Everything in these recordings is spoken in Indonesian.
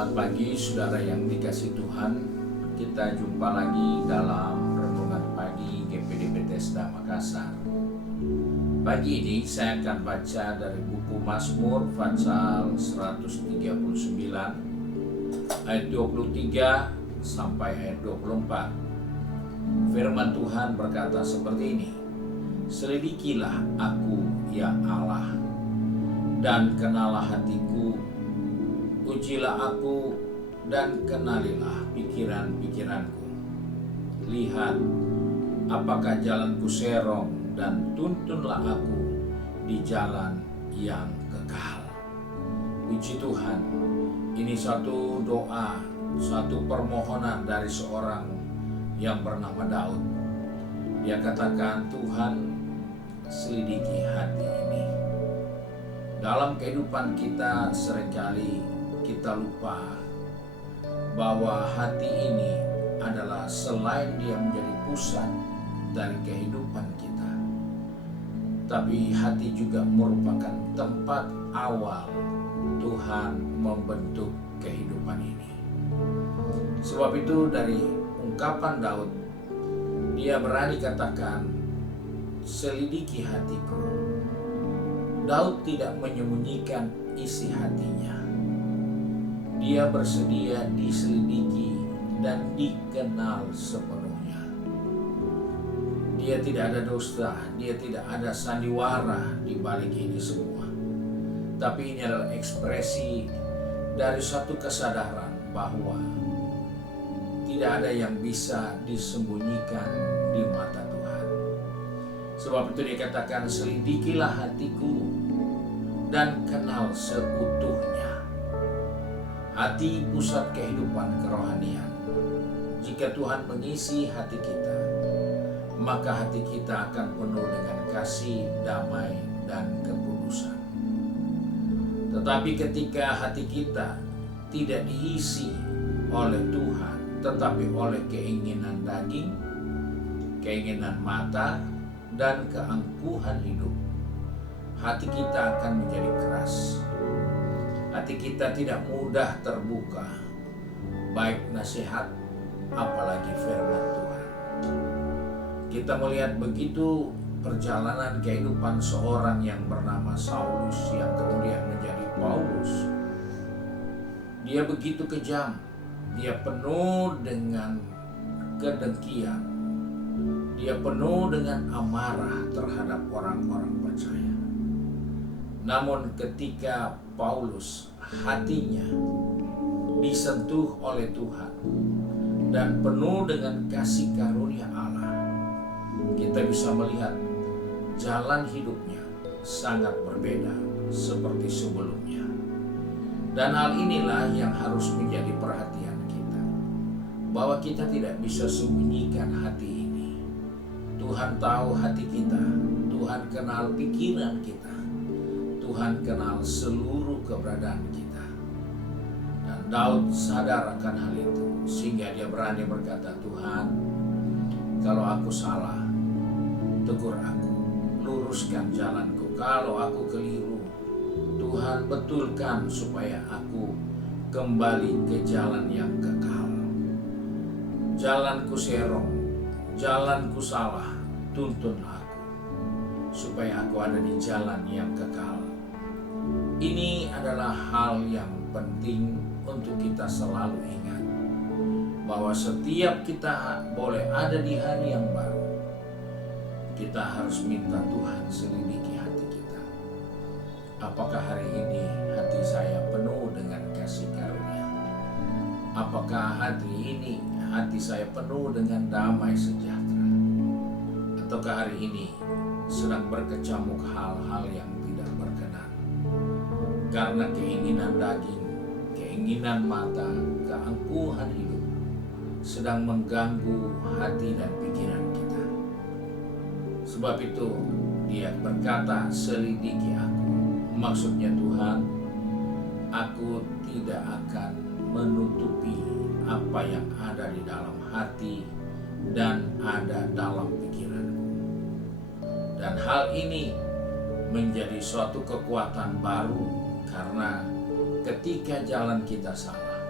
Selamat pagi saudara yang dikasihi Tuhan. Kita jumpa lagi dalam Renungan Pagi GPD Bethesda Makassar. Pagi ini saya akan baca dari buku Mazmur pasal 139 ayat 23 sampai ayat 24. Firman Tuhan berkata seperti ini: Selidikilah aku ya Allah, dan kenalah hatiku. Ujilah aku dan kenalilah pikiran-pikiranku. Lihat, apakah jalanku serong, dan tuntunlah aku di jalan yang kekal. Puji Tuhan, ini satu doa, satu permohonan dari seorang yang bernama Daud. Dia katakan, Tuhan, selidiki hati ini. Dalam kehidupan kita seringkali kita lupa bahwa hati ini adalah selain dia menjadi pusat dari kehidupan kita, tapi hati juga merupakan tempat awal Tuhan membentuk kehidupan ini. Sebab itu dari ungkapan Daud, dia berani katakan, selidiki hatiku. Daud tidak menyembunyikan isi hatinya. Dia bersedia diselidiki dan dikenal sepenuhnya. Dia tidak ada dusta, dia tidak ada sandiwara di balik ini semua. Tapi ini adalah ekspresi dari satu kesadaran bahwa tidak ada yang bisa disembunyikan di mata Tuhan. Sebab itu dikatakan, selidikilah hatiku dan kenal seutuhnya. Hati pusat kehidupan kerohanian. Jika Tuhan mengisi hati kita, maka hati kita akan penuh dengan kasih, damai, dan kekudusan. Tetapi ketika hati kita tidak diisi oleh Tuhan, tetapi oleh keinginan daging, keinginan mata, dan keangkuhan hidup, hati kita akan menjadi keras. Hati kita tidak mudah terbuka, baik nasihat, apalagi firman Tuhan. Kita melihat begitu perjalanan kehidupan seorang yang bernama Saulus yang kemudian menjadi Paulus. Dia begitu kejam, dia penuh dengan kedengkian, dia penuh dengan amarah terhadap orang-orang percaya. Namun ketika Paulus hatinya disentuh oleh Tuhan dan penuh dengan kasih karunia Allah, kita bisa melihat jalan hidupnya sangat berbeda seperti sebelumnya. Dan hal inilah yang harus menjadi perhatian kita, bahwa kita tidak bisa sembunyikan hati ini. Tuhan tahu hati kita, Tuhan kenal pikiran kita, Tuhan kenal seluruh keberadaan kita. Dan Daud sadar akan hal itu, sehingga dia berani berkata, Tuhan, kalau aku salah, tegur aku, luruskan jalanku. Kalau aku keliru, Tuhan betulkan supaya aku kembali ke jalan yang kekal. Jalanku serong, jalanku salah, tuntun aku, supaya aku ada di jalan yang kekal. Ini adalah hal yang penting untuk kita selalu ingat, bahwa setiap kita boleh ada di hari yang baru, kita harus minta Tuhan selidiki hati kita. Apakah hari ini hati saya penuh dengan kasih karunia? Apakah hari ini hati saya penuh dengan damai sejahtera? Ataukah hari ini sedang berkecamuk hal-hal yang tidak berkenan? Karena keinginan daging, keinginan mata, keangkuhan hidup sedang mengganggu hati dan pikiran kita. Sebab itu dia berkata, selidiki aku. Maksudnya Tuhan, aku tidak akan menutupi apa yang ada di dalam hati dan ada dalam pikiranku. Dan hal ini menjadi suatu kekuatan baru, karena ketika jalan kita salah,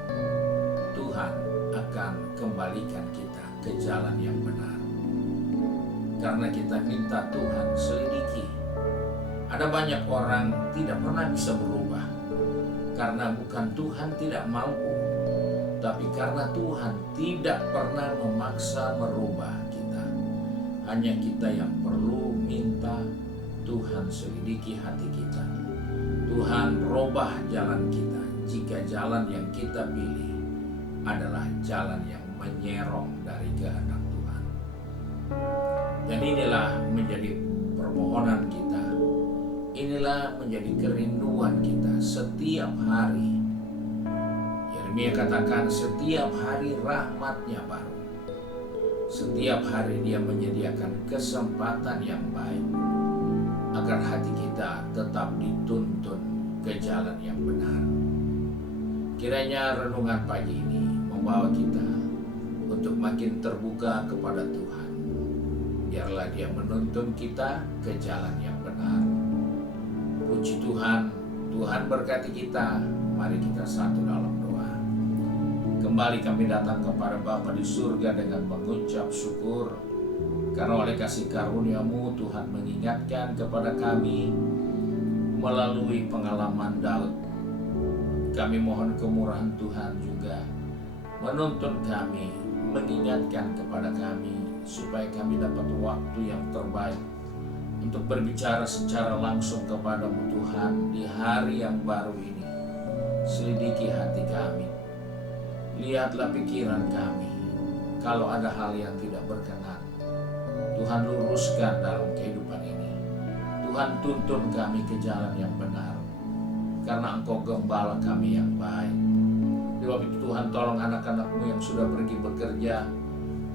Tuhan akan kembalikan kita ke jalan yang benar. Karena kita minta Tuhan selidiki. Ada banyak orang tidak pernah bisa berubah, karena bukan Tuhan tidak mampu, tapi karena Tuhan tidak pernah memaksa merubah kita. Hanya kita yang perlu minta Tuhan selidiki hati kita. Tuhan robah jalan kita jika jalan yang kita pilih adalah jalan yang menyerong dari kehendak Tuhan. Dan inilah menjadi permohonan kita. Inilah menjadi kerinduan kita setiap hari. Yeremia katakan setiap hari rahmat-Nya baru. Setiap hari Dia menyediakan kesempatan yang baik agar hati kita tetap dituntun ke jalan yang benar. Kiranya renungan pagi ini membawa kita untuk makin terbuka kepada Tuhan. Biarlah Dia menuntun kita ke jalan yang benar. Puji Tuhan, Tuhan berkati kita. Mari kita satu dalam doa. Kembali kami datang kepada Bapa di surga dengan mengucap syukur, karena oleh kasih karunia-Mu Tuhan mengingatkan kepada kami melalui pengalaman Daud. Kami mohon kemurahan Tuhan juga menuntun kami, mengingatkan kepada kami, supaya kami dapat waktu yang terbaik untuk berbicara secara langsung kepada-Mu Tuhan di hari yang baru ini. Selidiki hati kami, lihatlah pikiran kami. Kalau ada hal yang tidak berkenan, Tuhan luruskan dalam kehidupan ini. Tuhan tuntun kami ke jalan yang benar, karena Engkau gembala kami yang baik. Sebab itu Tuhan tolong anak-anak-Mu yang sudah pergi bekerja,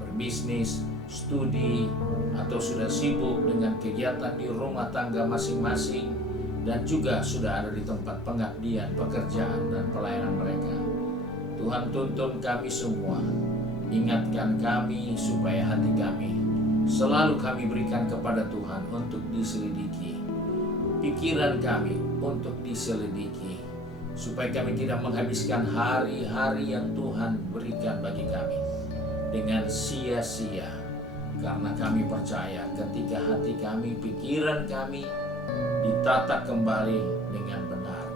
berbisnis, studi, atau sudah sibuk dengan kegiatan di rumah tangga masing-masing, dan juga sudah ada di tempat pengabdian, pekerjaan, dan pelayanan mereka. Tuhan tuntun kami semua, ingatkan kami supaya hati kami selalu kami berikan kepada Tuhan untuk diselidiki, pikiran kami untuk diselidiki, supaya kami tidak menghabiskan hari-hari yang Tuhan berikan bagi kami dengan sia-sia. Karena kami percaya ketika hati kami, pikiran kami ditata kembali dengan benar,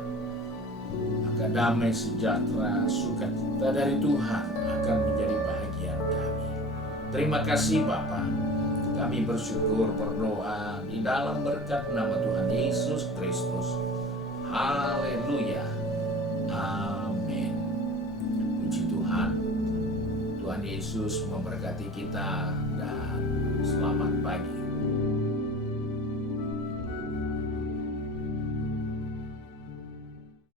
maka damai sejahtera, sukacita dari Tuhan akan menjadi bahagian kami. Terima kasih Bapa. Kami bersyukur, berdoa di dalam berkat nama Tuhan Yesus Kristus. Haleluya. Amin. Puji Tuhan. Tuhan Yesus memberkati kita dan selamat pagi.